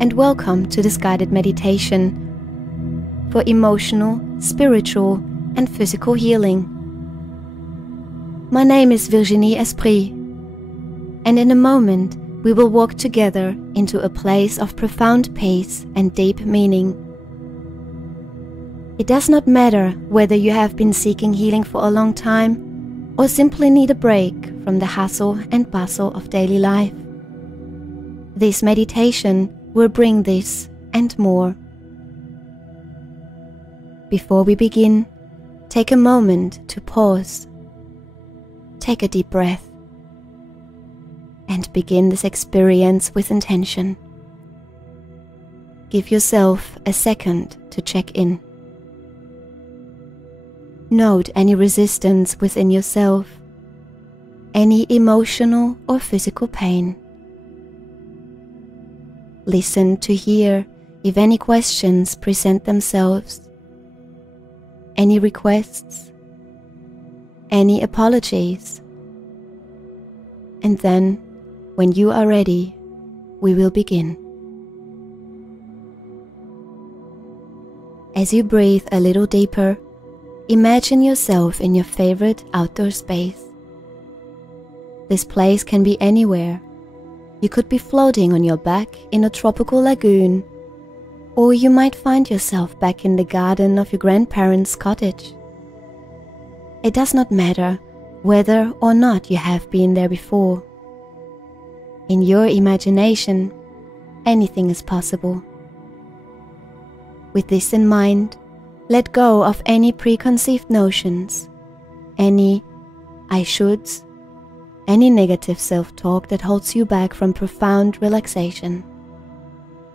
and welcome to this guided meditation for emotional, spiritual, and physical healing. My name is Virginie Esprit, and in a moment we will walk together into a place of profound peace and deep meaning. It does not matter whether you have been seeking healing for a long time or simply need a break from the hustle and bustle of daily life. This meditation will bring this and more. Before we begin, take a moment to pause. Take a deep breath and begin this experience with intention. Give yourself a second to check in. Note any resistance within yourself, any emotional or physical pain. Listen to hear if any questions present themselves, any requests, any apologies. And then, when you are ready, we will begin. As you breathe a little deeper, imagine yourself in your favorite outdoor space. This place can be anywhere. You could be floating on your back in a tropical lagoon, or you might find yourself back in the garden of your grandparents' cottage. It does not matter whether or not you have been there before. In your imagination, anything is possible. With this in mind, let go of any preconceived notions, any I shoulds, any negative self-talk that holds you back from profound relaxation.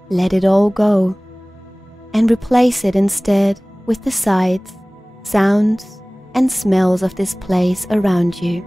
Let it all go and replace it instead with the sights, sounds, and smells of this place around you.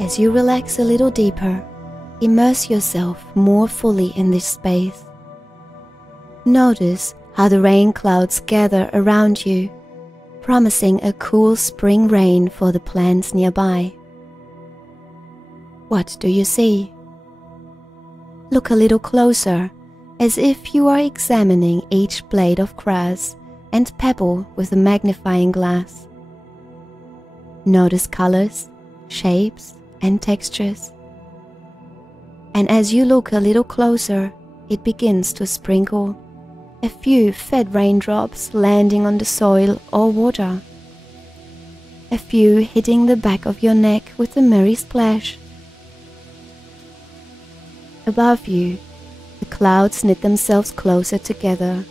As you relax a little deeper, immerse yourself more fully in this space. Notice how the rain clouds gather around you, promising a cool spring rain for the plants nearby. What do you see? Look a little closer, as if you are examining each blade of grass and pebble with a magnifying glass. Notice colors, shapes, and textures. And as you look a little closer, it begins to sprinkle, a few fed raindrops landing on the soil or water, a few hitting the back of your neck with a merry splash. Above you, the clouds knit themselves closer together,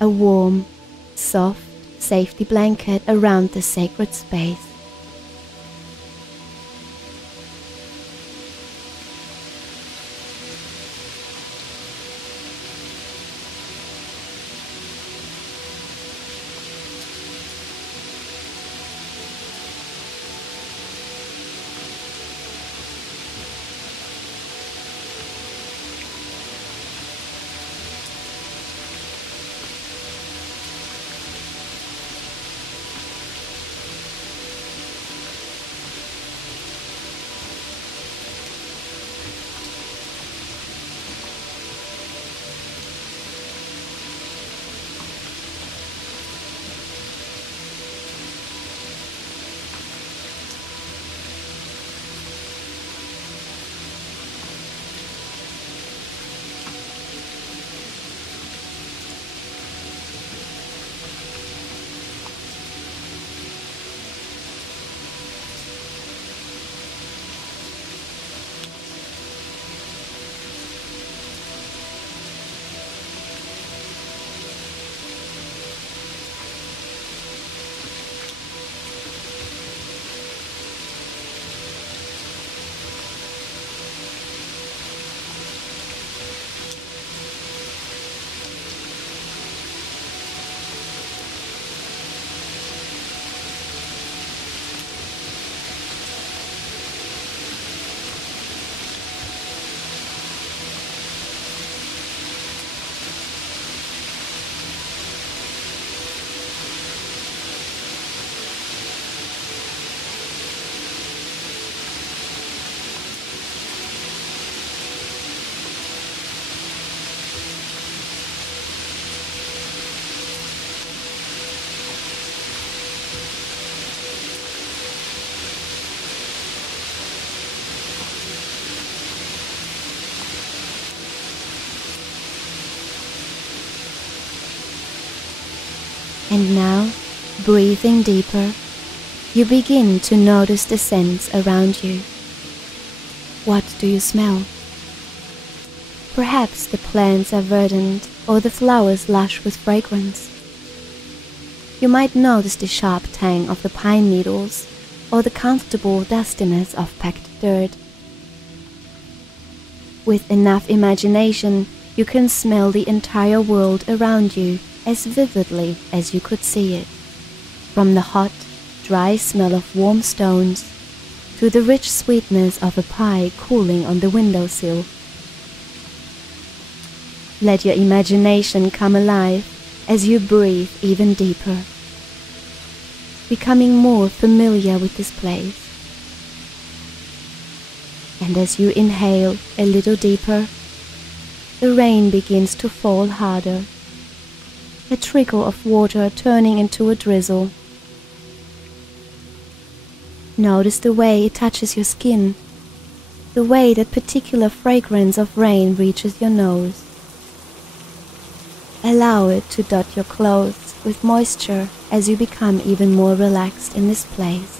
a warm, soft safety blanket around the sacred space. And now, breathing deeper, you begin to notice the scents around you. What do you smell? Perhaps the plants are verdant or the flowers lush with fragrance. You might notice the sharp tang of the pine needles or the comfortable dustiness of packed dirt. With enough imagination, you can smell the entire world around you as vividly as you could see it, from the hot, dry smell of warm stones to the rich sweetness of a pie cooling on the windowsill. Let your imagination come alive as you breathe even deeper, becoming more familiar with this place. And as you inhale a little deeper, the rain begins to fall harder, a trickle of water turning into a drizzle. Notice the way it touches your skin, the way that particular fragrance of rain reaches your nose. Allow it to dot your clothes with moisture as you become even more relaxed in this place.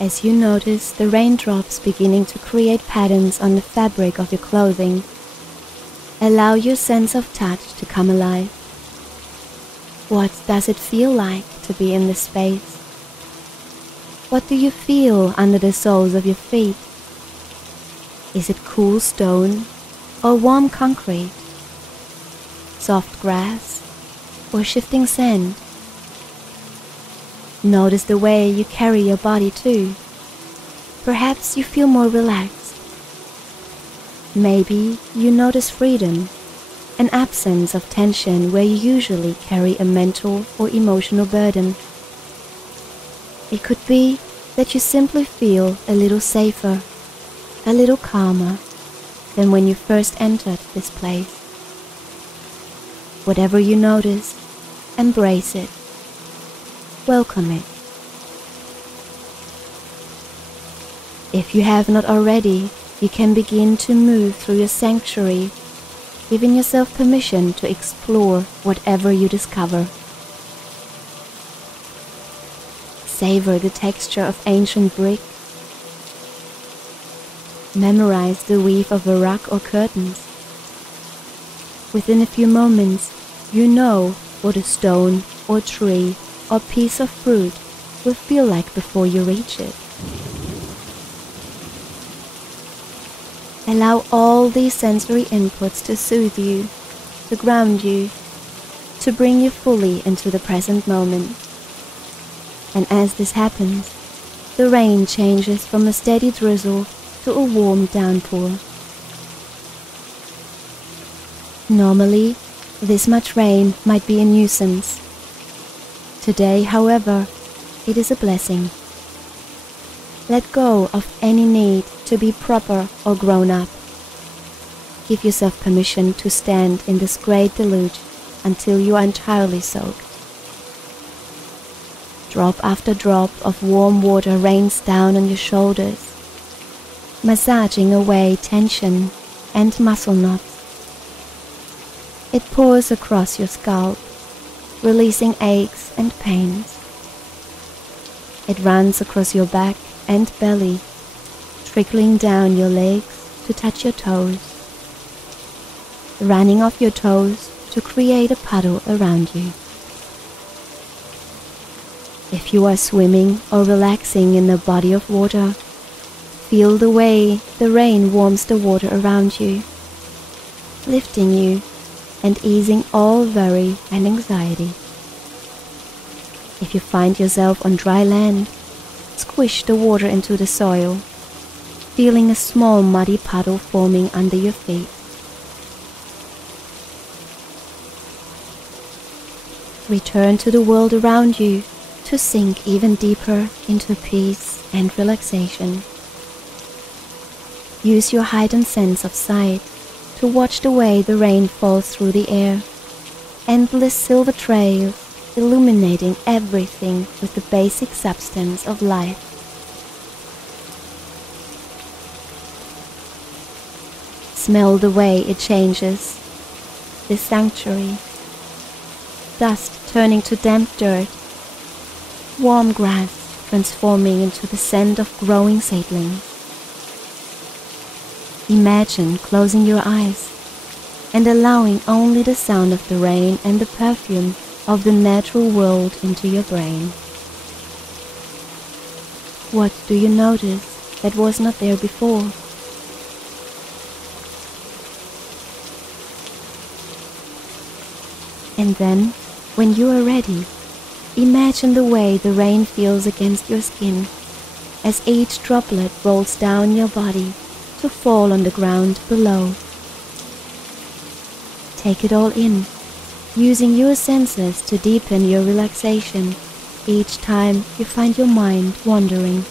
As you notice the raindrops beginning to create patterns on the fabric of your clothing, allow your sense of touch to come alive. What does it feel like to be in this space? What do you feel under the soles of your feet? Is it cool stone or warm concrete? Soft grass or shifting sand? Notice the way you carry your body too. Perhaps you feel more relaxed. Maybe you notice freedom, an absence of tension where you usually carry a mental or emotional burden. It could be that you simply feel a little safer, a little calmer than when you first entered this place. Whatever you notice, embrace it. Welcome it. If you have not already, you can begin to move through your sanctuary, giving yourself permission to explore whatever you discover. Savor the texture of ancient brick. Memorize the weave of a rug or curtains. Within a few moments, you know what a stone or tree or piece of fruit will feel like before you reach it. Allow all these sensory inputs to soothe you, to ground you, to bring you fully into the present moment. And as this happens, the rain changes from a steady drizzle to a warm downpour. Normally, this much rain might be a nuisance. Today, however, it is a blessing. Let go of any need to be proper or grown up. Give yourself permission to stand in this great deluge until you are entirely soaked. Drop after drop of warm water rains down on your shoulders, massaging away tension and muscle knots. It pours across your scalp, releasing aches and pains. It runs across your back and belly, trickling down your legs to touch your toes, running off your toes to create a puddle around you. If you are swimming or relaxing in a body of water, feel the way the rain warms the water around you, lifting you and easing all worry and anxiety. If you find yourself on dry land, squish the water into the soil, feeling a small muddy puddle forming under your feet. Return to the world around you to sink even deeper into peace and relaxation. Use your heightened sense of sight to watch the way the rain falls through the air, endless silver trails illuminating everything with the basic substance of life. Smell the way it changes, this sanctuary. Dust turning to damp dirt, warm grass transforming into the scent of growing seedlings. Imagine closing your eyes and allowing only the sound of the rain and the perfume of the natural world into your brain. What do you notice that was not there before? And then, when you are ready, imagine the way the rain feels against your skin as each droplet rolls down your body to fall on the ground below. Take it all in, using your senses to deepen your relaxation each time you find your mind wandering.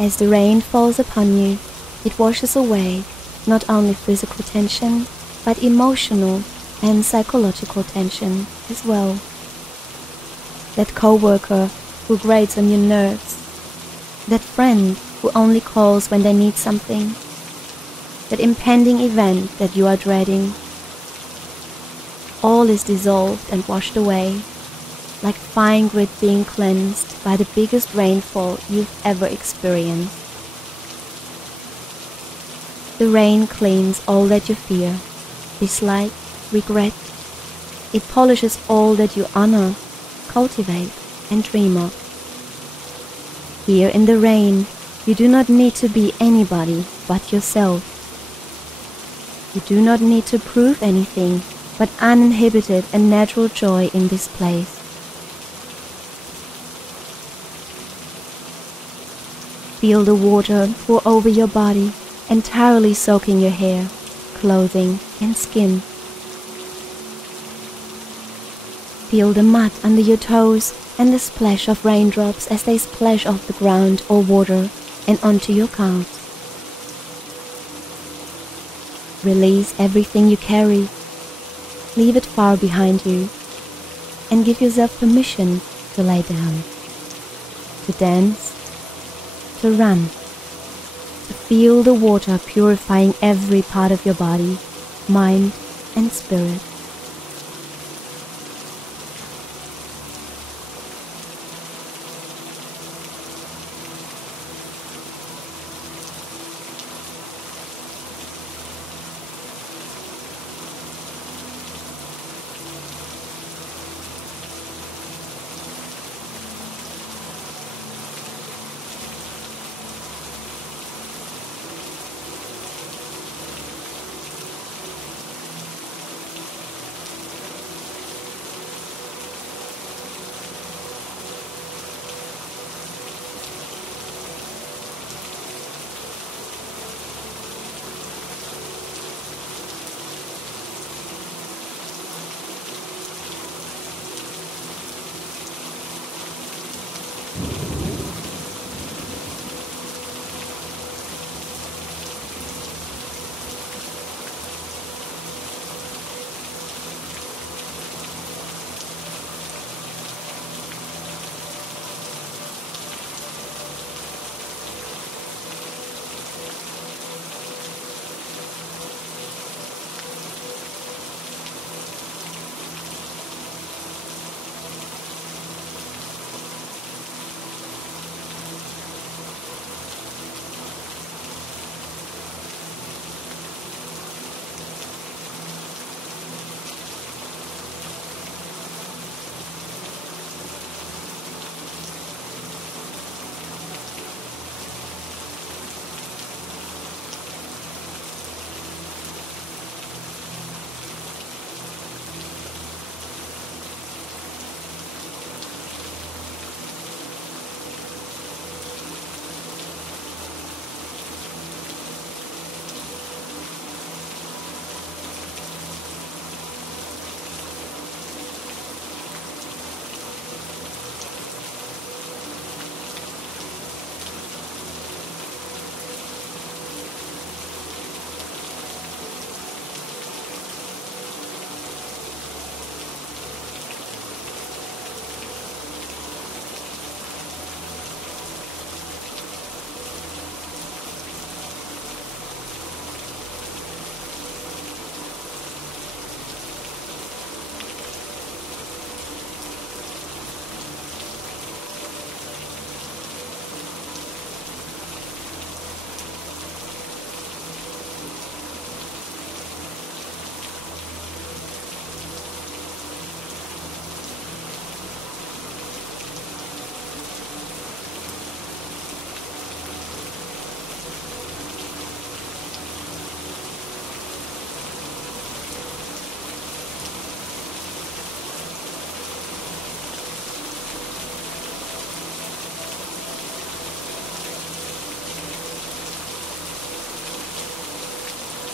As the rain falls upon you, it washes away not only physical tension, but emotional and psychological tension as well. That coworker who grates on your nerves, that friend who only calls when they need something, that impending event that you are dreading, all is dissolved and washed away, like fine grit being cleansed by the biggest rainfall you've ever experienced. The rain cleans all that you fear, dislike, regret. It polishes all that you honor, cultivate, and dream of. Here in the rain, you do not need to be anybody but yourself. You do not need to prove anything but uninhibited and natural joy in this place. Feel the water pour over your body, entirely soaking your hair, clothing, and skin. Feel the mud under your toes and the splash of raindrops as they splash off the ground or water and onto your calves. Release everything you carry, leave it far behind you, and give yourself permission to lay down, to dance, to run, to feel the water purifying every part of your body, mind, and spirit.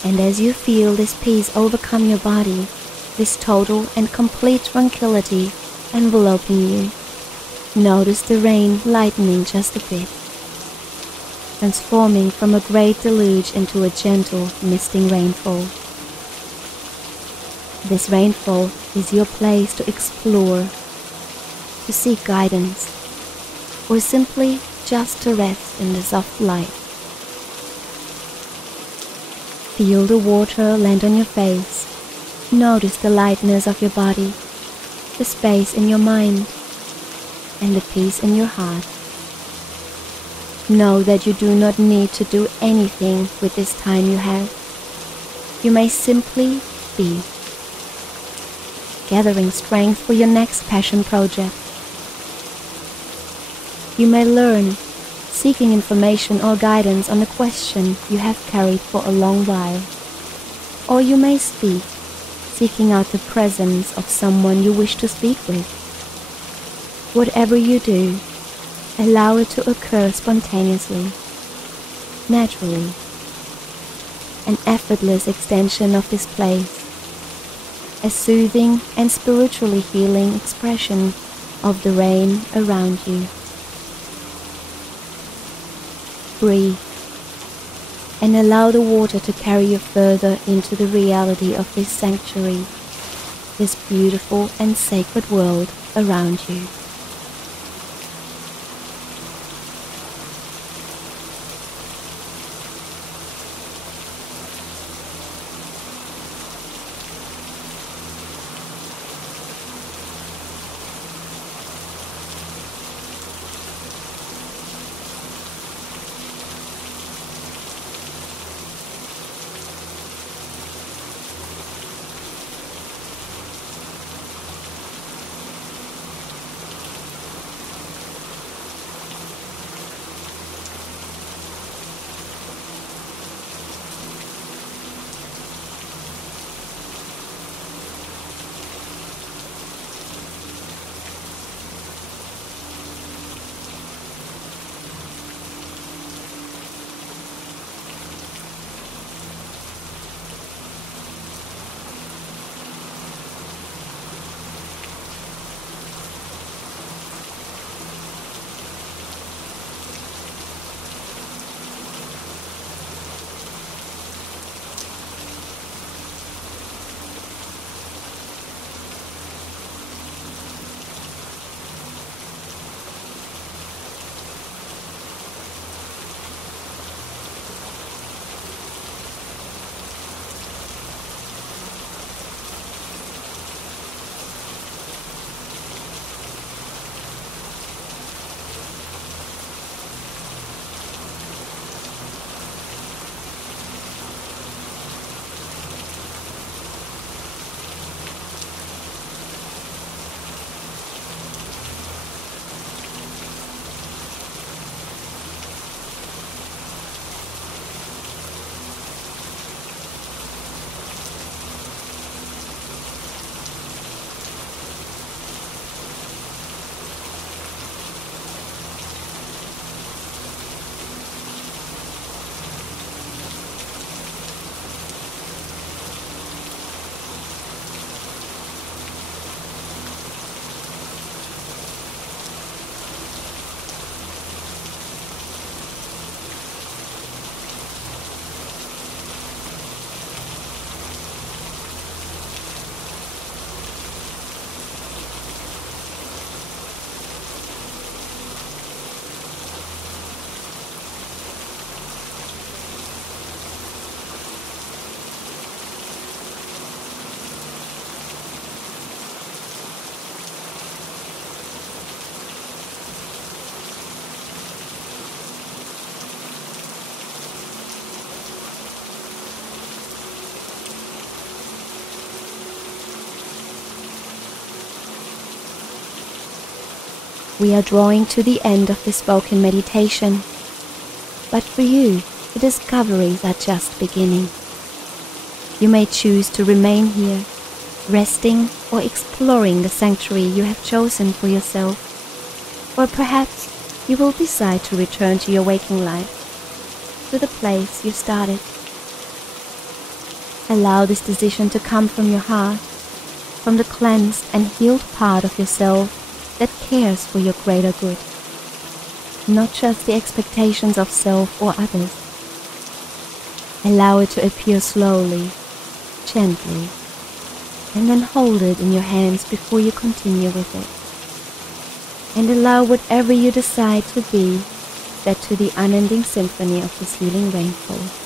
And as you feel this peace overcome your body, this total and complete tranquility enveloping you, notice the rain lightening just a bit. transforming from a great deluge into a gentle, misting rainfall. This rainfall is your place to explore, to seek guidance, or simply just to rest in the soft light. Feel the water land on your face. Notice the lightness of your body, the space in your mind, and the peace in your heart. Know that you do not need to do anything with this time you have. You may simply be, gathering strength for your next passion project. You may learn, seeking information or guidance on a question you have carried for a long while. Or you may speak, seeking out the presence of someone you wish to speak with. Whatever you do, allow it to occur spontaneously, naturally, an effortless extension of this place, a soothing and spiritually healing expression of the rain around you. Breathe and allow the water to carry you further into the reality of this sanctuary, this beautiful and sacred world around you. We are drawing to the end of this spoken meditation, but for you, the discoveries are just beginning. You may choose to remain here, resting or exploring the sanctuary you have chosen for yourself, or perhaps you will decide to return to your waking life, to the place you started. Allow this decision to come from your heart, from the cleansed and healed part of yourself that cares for your greater good. not just the expectations of self or others. Allow it to appear slowly, gently, and then hold it in your hands before you continue with it. And allow whatever you decide to be set to the unending symphony of this healing rainfall.